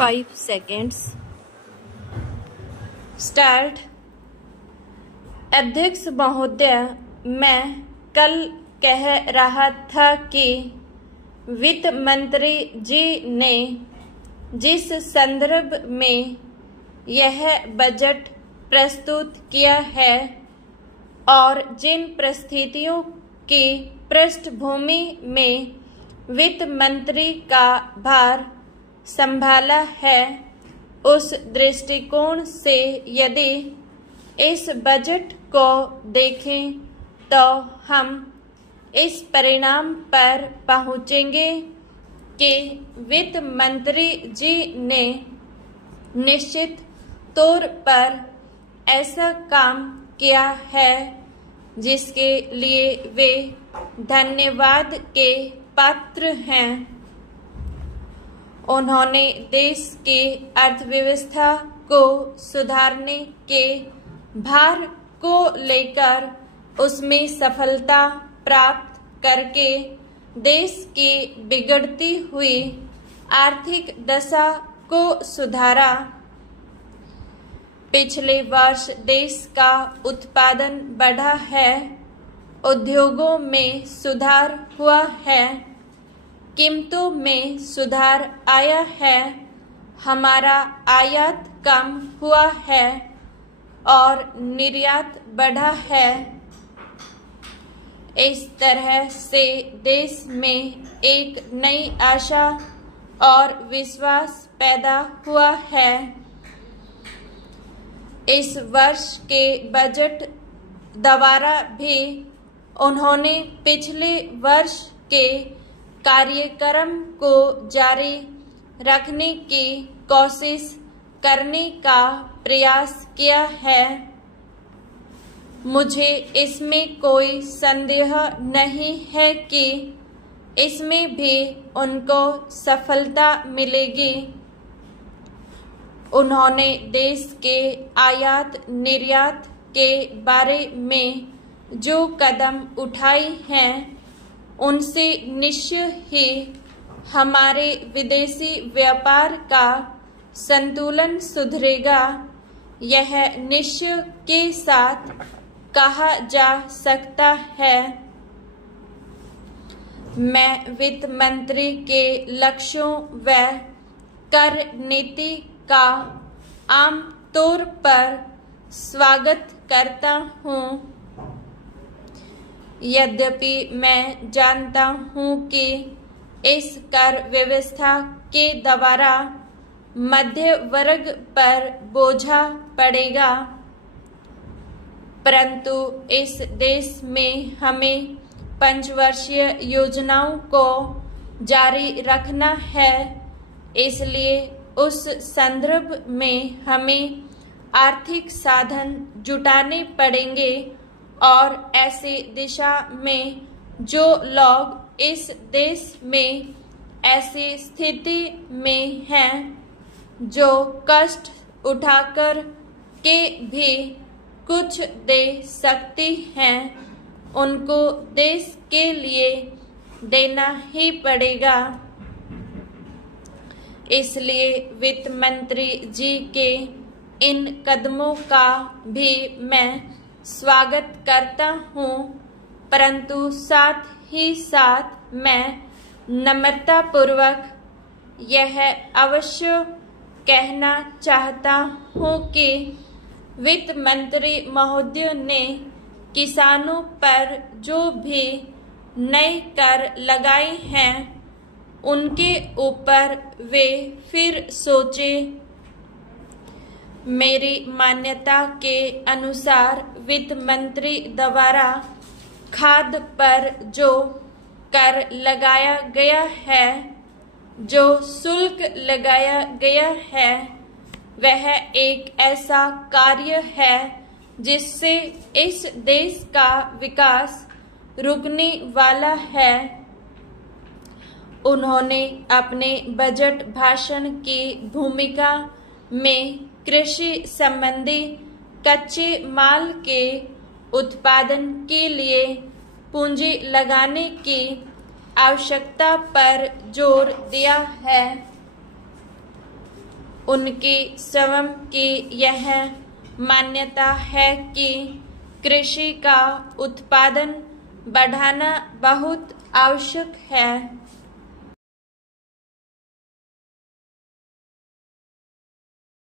5 seconds. Start. अध्यक्ष महोदय, मैं कल कह रहा था कि वित्त मंत्री जी ने जिस संदर्भ में यह बजट प्रस्तुत किया है और जिन परिस्थितियों की पृष्ठभूमि में वित्त मंत्री का भार संभाला है, उस दृष्टिकोण से यदि इस बजट को देखें तो हम इस परिणाम पर पहुंचेंगे कि वित्त मंत्री जी ने निश्चित तौर पर ऐसा काम किया है जिसके लिए वे धन्यवाद के पात्र हैं। उन्होंने देश की अर्थव्यवस्था को सुधारने के भार को लेकर उसमें सफलता प्राप्त करके देश की बिगड़ती हुई आर्थिक दशा को सुधारा। पिछले वर्ष देश का उत्पादन बढ़ा है, उद्योगों में सुधार हुआ है, कीमतों में सुधार आया है, हमारा आयात कम हुआ है और निर्यात बढ़ा है। इस तरह से देश में एक नई आशा और विश्वास पैदा हुआ है। इस वर्ष के बजट द्वारा भी उन्होंने पिछले वर्ष के कार्यक्रम को जारी रखने की कोशिश करने का प्रयास किया है। मुझे इसमें कोई संदेह नहीं है कि इसमें भी उनको सफलता मिलेगी। उन्होंने देश के आयात निर्यात के बारे में जो कदम उठाए हैं उनसे निश्चय ही हमारे विदेशी व्यापार का संतुलन सुधरेगा। यह निश्चय के साथ कहा जा सकता है। मैं वित्त मंत्री के लक्ष्यों व कर नीति का आम तौर पर स्वागत करता हूँ। यद्यपि मैं जानता हूँ कि इस कर व्यवस्था के द्वारा मध्य वर्ग पर बोझा पड़ेगा, परंतु इस देश में हमें पंचवर्षीय योजनाओं को जारी रखना है। इसलिए उस संदर्भ में हमें आर्थिक साधन जुटाने पड़ेंगे और ऐसी दिशा में जो लोग इस देश में ऐसी स्थिति में हैं जो कष्ट उठाकर के भी कुछ दे सकती हैं, उनको देश के लिए देना ही पड़ेगा। इसलिए वित्त मंत्री जी के इन कदमों का भी मैं स्वागत करता हूँ, परंतु साथ ही साथ मैं नम्रता पूर्वक यह अवश्य कहना चाहता हूँ कि वित्त मंत्री महोदय ने किसानों पर जो भी नए कर लगाए हैं उनके ऊपर वे फिर सोचे। मेरी मान्यता के अनुसार वित्त मंत्री द्वारा खाद पर जो कर लगाया गया है, जो शुल्क लगाया गया है, वह एक ऐसा कार्य है जिससे इस देश का विकास रुकने वाला है। उन्होंने अपने बजट भाषण की भूमिका में कृषि संबंधी कच्चे माल के उत्पादन के लिए पूंजी लगाने की आवश्यकता पर जोर दिया है। उनकी स्वयं की यह मान्यता है कि कृषि का उत्पादन बढ़ाना बहुत आवश्यक है।